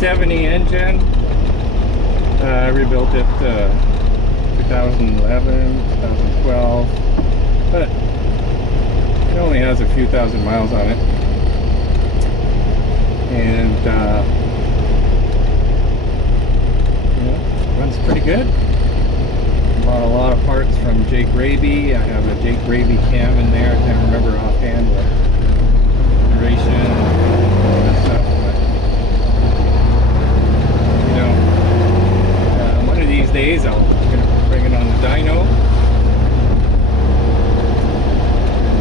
370 engine. I rebuilt it 2011, 2012, but it only has a few thousand miles on it. And runs pretty good. Bought a lot of parts from Jake Raby. I have a Jake Raby cam in there. I can't remember offhand what duration and all that stuff. But, one of these days I'm gonna bring it on the dyno.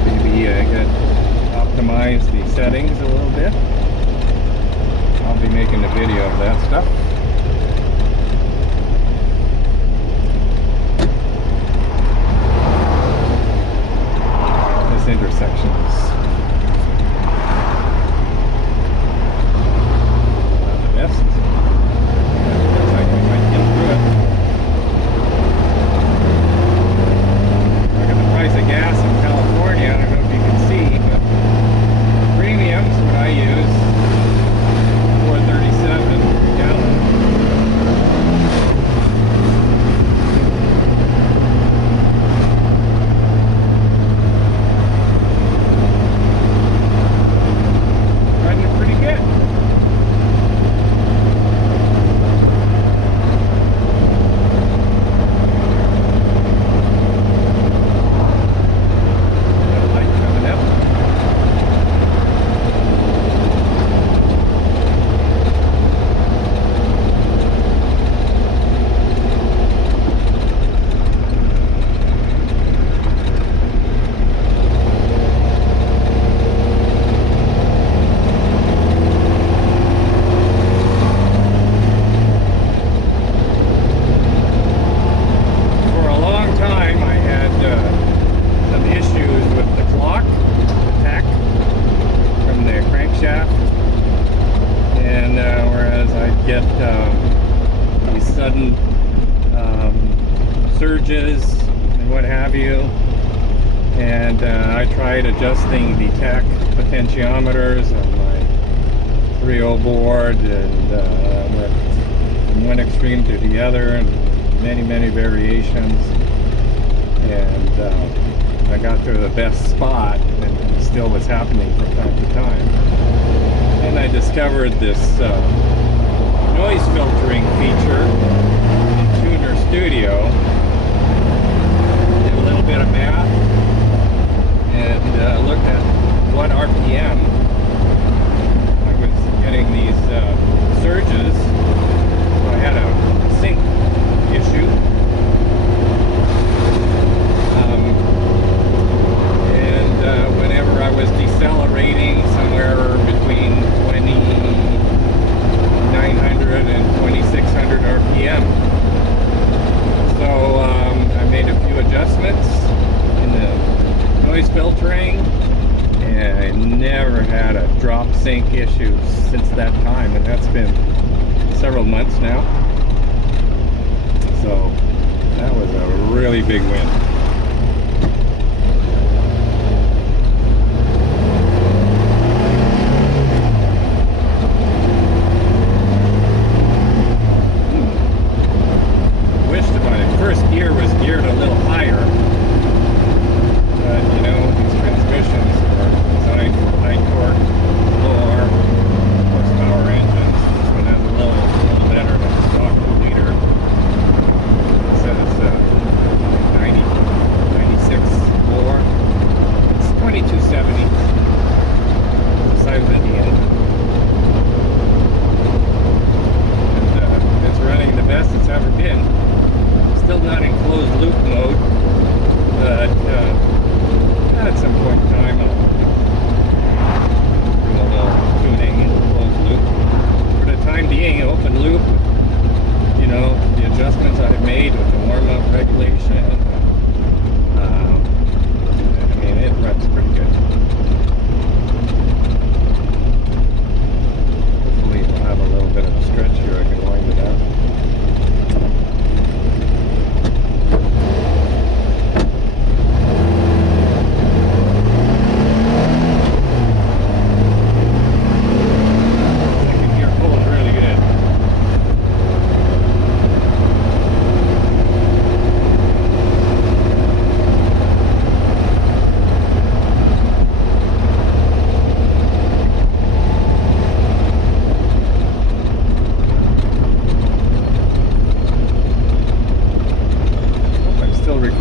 Maybe optimize the settings a little bit. I'll be making a video of that stuff. Intersection is not the best. Looks like we might get through it. Look at the price of gas in California. I don't know if you can see, but premium's what I use. $4.37 a gallon. These sudden surges and what have you, and I tried adjusting the tach potentiometers on my 3.0 board, and went from one extreme to the other, and many variations, and I got to the best spot, and it still was happening from time to time. And I discovered this noise filtering feature in Tuner Studio. Did a little bit of math and looked at what RPM I was getting these surges. So I had a sync issue. Whenever I was decelerating somewhere between 2,900 and 2,600 RPM. So I made a few adjustments in the noise filtering, and I never had a drop sync issue since that time, and that's been several months now. So that was a really big win. First gear was geared a little higher, but you know, these transmissions are designed for high torque, low horsepower engines. This one has a little better than the stock 2 liter. It says 90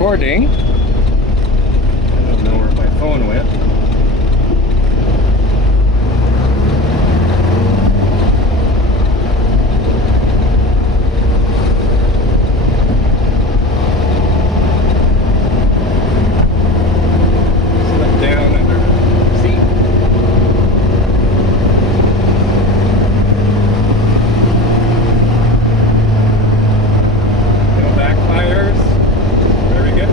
recording. I don't know where my phone went. Slip down under the seat. No backfires. Very good.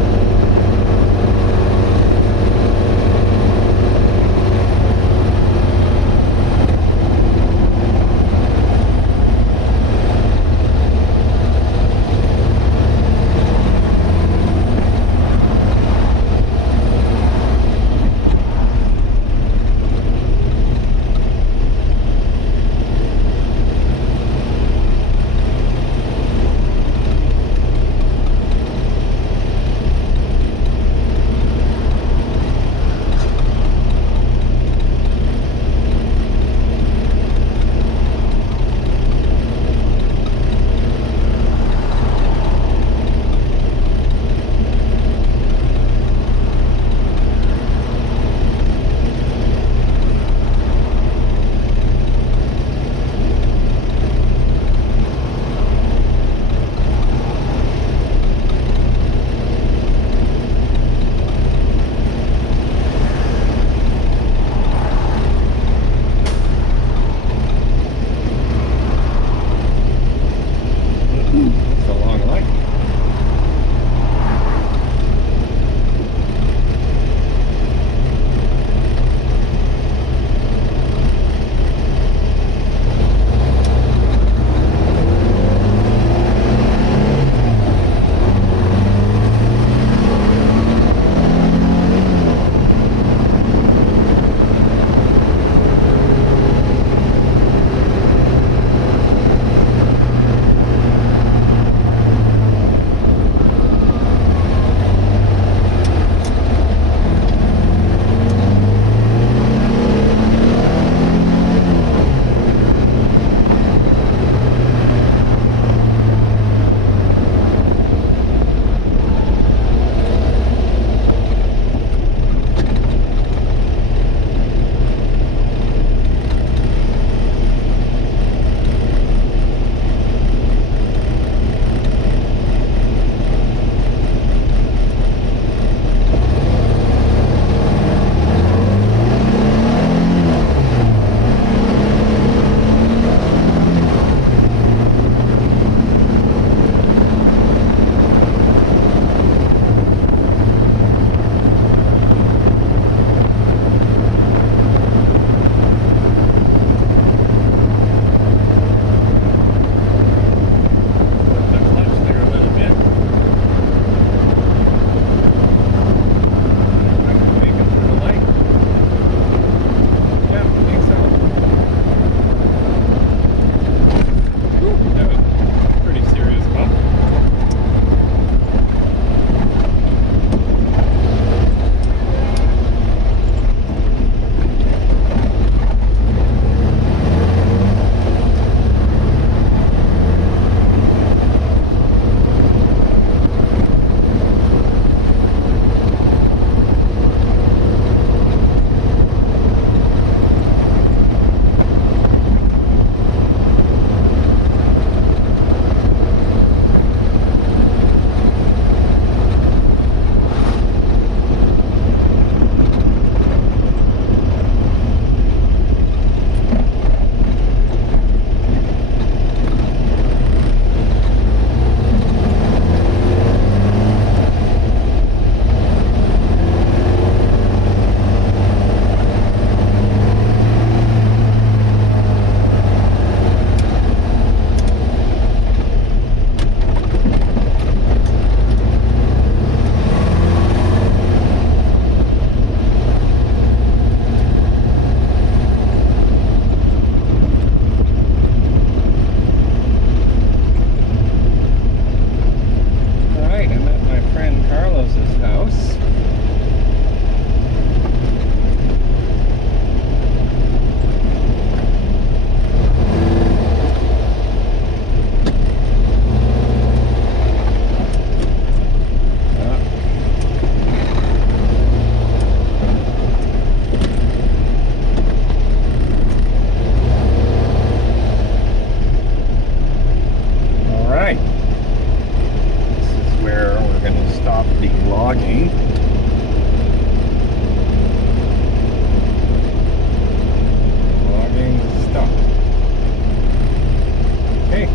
Okay.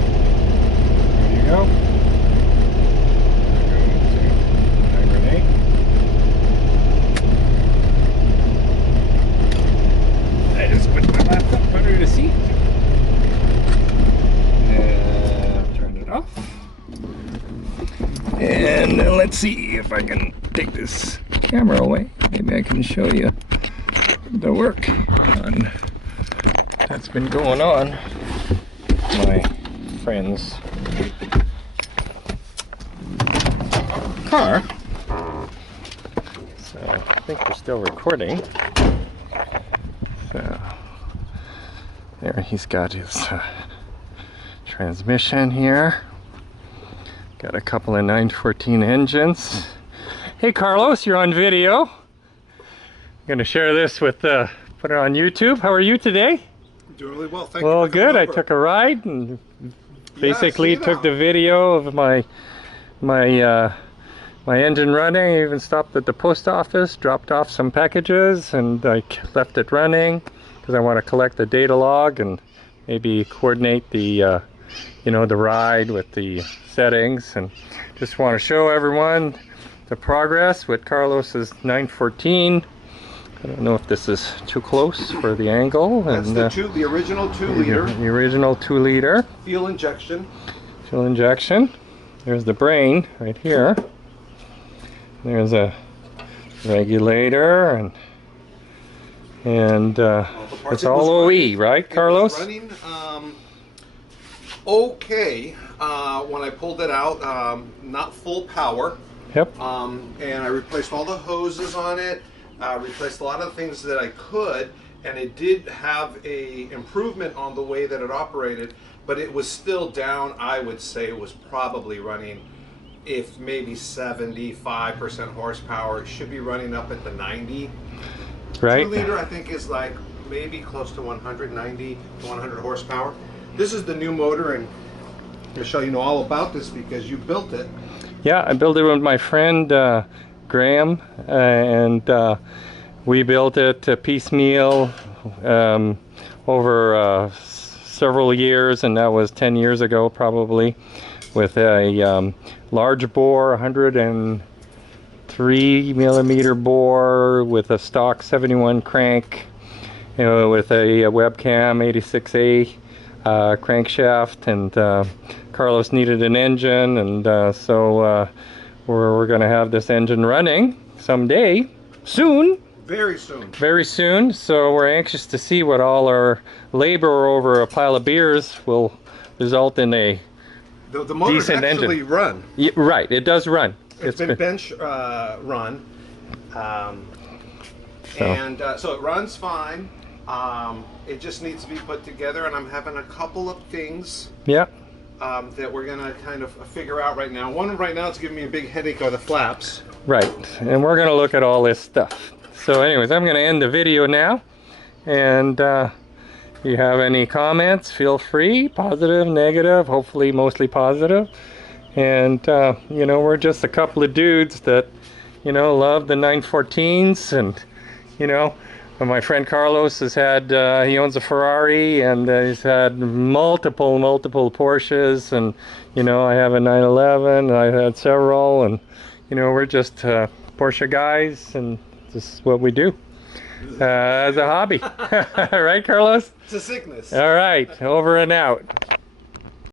There you go. Hibernate. I just put my laptop under the seat. And turn it off. And let's see if I can take this camera away. Maybe I can show you the work that's been going on. My friend's car. So I think we're still recording. So there he's got his transmission here. Got a couple of 914 engines. Hey Carlos, you're on video. I'm gonna share this with put it on YouTube. How are you today? Doing really well, thank you. Well, good. I took a ride and basically took the video of my engine running. I even stopped at the post office, dropped off some packages, and I left it running because I want to collect the data log and maybe coordinate the you know, the ride with the settings, and just want to show everyone the progress with Carlos's 914. I don't know if this is too close for the angle. That's and the original 2-liter. The original 2-liter. Fuel injection. Fuel injection. There's the brain right here. There's a regulator, and it's all OE, right, Carlos? Running okay when I pulled it out, not full power. Yep. And I replaced all the hoses on it. Replaced a lot of things that I could, and it did have a improvement on the way that it operated, but it was still down. I would say it was probably running, if maybe 75% horsepower. It should be running up at the 90. Right. 2-liter I think is like maybe close to 190 to 100 horsepower. This is the new motor, and Michelle, you know all about this because you built it. Yeah, I built it with my friend Graham, and we built it piecemeal over several years, and that was 10 years ago probably, with a large bore 103 millimeter bore with a stock 71 crank, you know, with a webcam 86A crankshaft, and Carlos needed an engine, and so we're going to have this engine running someday, soon. Very soon. Very soon. So we're anxious to see what all our labor over a pile of beers will result in a the motor's decent actually engine. Run. Yeah, right, it does run. It's been bench run, so it runs fine. It just needs to be put together, and I'm having a couple of things. Yeah. That we're gonna kind of figure out right now. One right now is giving me a big headache are the flaps. Right, and we're gonna look at all this stuff. So anyways, I'm gonna end the video now, and if you have any comments, feel free, positive, negative, hopefully mostly positive. And you know, we're just a couple of dudes that, you know, love the 914s, and you know, my friend Carlos has had, he owns a Ferrari, and he's had multiple Porsches, and you know, I have a 911, I've had several, and you know, we're just Porsche guys, and this is what we do as a hobby. Right, Carlos? It's a sickness. All right, over and out.